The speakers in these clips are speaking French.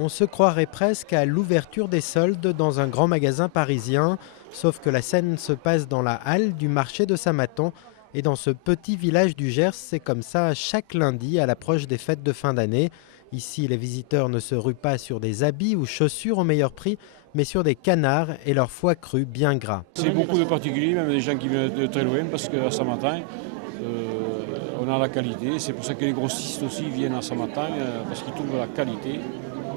On se croirait presque à l'ouverture des soldes dans un grand magasin parisien, sauf que la scène se passe dans la halle du marché de Samatan. Et dans ce petit village du Gers, c'est comme ça chaque lundi à l'approche des fêtes de fin d'année. Ici, les visiteurs ne se ruent pas sur des habits ou chaussures au meilleur prix, mais sur des canards et leur foie cru bien gras. C'est beaucoup de particuliers, même des gens qui viennent de très loin, parce qu'à Samatan, on a la qualité. C'est pour ça que les grossistes aussi viennent à Samatan, parce qu'ils trouvent la qualité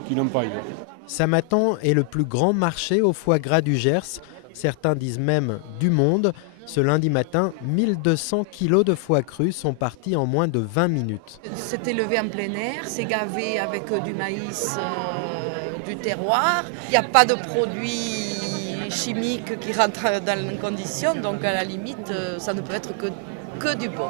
qu'ils n'ont pas ailleurs. Samatan est le plus grand marché au foie gras du Gers. Certains disent même du monde. Ce lundi matin, 1200 kilos de foie cru sont partis en moins de 20 minutes. C'est élevé en plein air, c'est gavé avec du maïs du terroir. Il n'y a pas de produits chimiques qui rentrent dans les conditions, donc à la limite, ça ne peut être que du bon.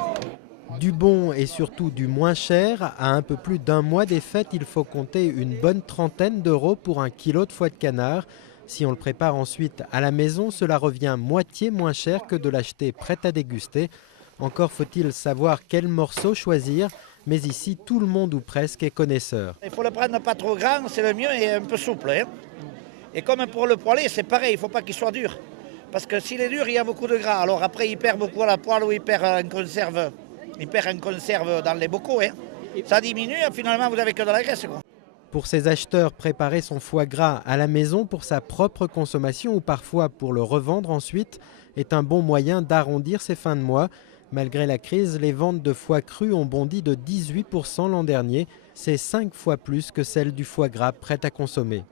Du bon et surtout du moins cher. À un peu plus d'un mois des fêtes, il faut compter une bonne trentaine d'euros pour un kilo de foie de canard. Si on le prépare ensuite à la maison, cela revient moitié moins cher que de l'acheter prêt à déguster. Encore faut-il savoir quel morceau choisir, mais ici tout le monde ou presque est connaisseur. Il faut le prendre pas trop grand, c'est le mieux, et un peu souple. Hein. Et comme pour le poêler, c'est pareil, il ne faut pas qu'il soit dur. Parce que s'il est dur, il y a beaucoup de gras. Alors après, il perd beaucoup à la poêle ou il perd en conserve. Il perd en conserve dans les bocaux. Hein. Ça diminue, finalement, vous n'avez que de la graisse. Quoi. Pour ces acheteurs, préparer son foie gras à la maison pour sa propre consommation ou parfois pour le revendre ensuite est un bon moyen d'arrondir ses fins de mois. Malgré la crise, les ventes de foie cru ont bondi de 18% l'an dernier. C'est 5 fois plus que celles du foie gras prêt à consommer.